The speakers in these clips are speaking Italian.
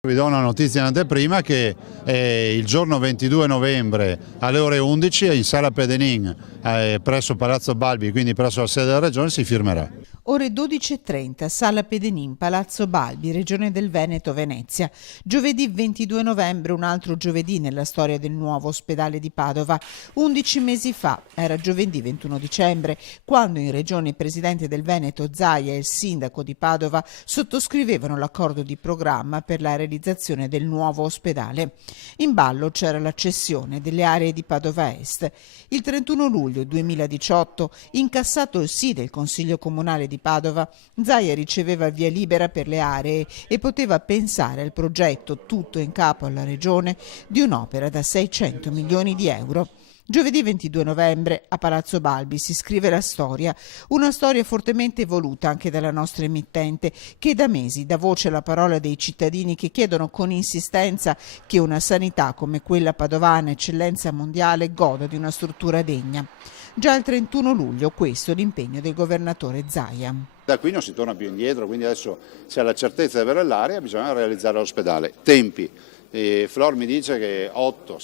Vi do una notizia in anteprima che il giorno 22 novembre alle ore 11 in Sala Pedenin presso Palazzo Balbi, quindi presso la sede della Regione, si firmerà. Ore 12.30, Sala Pedenin, Palazzo Balbi, Regione del Veneto, Venezia. Giovedì 22 novembre, un altro giovedì nella storia del nuovo ospedale di Padova. 11 mesi fa, era giovedì 21 dicembre, quando in Regione il Presidente del Veneto Zaia e il Sindaco di Padova sottoscrivevano l'accordo di programma per la realizzazione del nuovo ospedale. In ballo c'era la cessione delle aree di Padova Est. Il 31 luglio 2018, incassato il sì del Consiglio Comunale di Padova, Zaia riceveva via libera per le aree e poteva pensare al progetto, tutto in capo alla Regione, di un'opera da 600 milioni di euro. Giovedì 22 novembre a Palazzo Balbi si scrive la storia, una storia fortemente voluta anche dalla nostra emittente, che da mesi dà voce alla parola dei cittadini che chiedono con insistenza che una sanità come quella padovana, eccellenza mondiale, goda di una struttura degna. Già il 31 luglio questo è l'impegno del governatore Zaia. Da qui non si torna più indietro, quindi adesso si ha la certezza di avere l'area, bisogna realizzare l'ospedale. Tempi. Flor mi dice che 8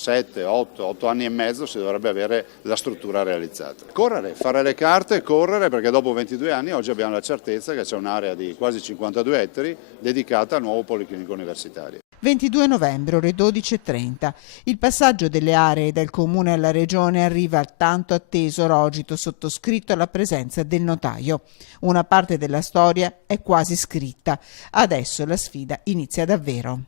anni e mezzo si dovrebbe avere la struttura realizzata. Correre, fare le carte, correre, perché dopo 22 anni oggi abbiamo la certezza che c'è un'area di quasi 52 ettari dedicata al nuovo policlinico universitario. 22 novembre, ore 12.30. Il passaggio delle aree dal Comune alla Regione arriva al tanto atteso rogito sottoscritto alla presenza del notaio. Una parte della storia è quasi scritta. Adesso la sfida inizia davvero.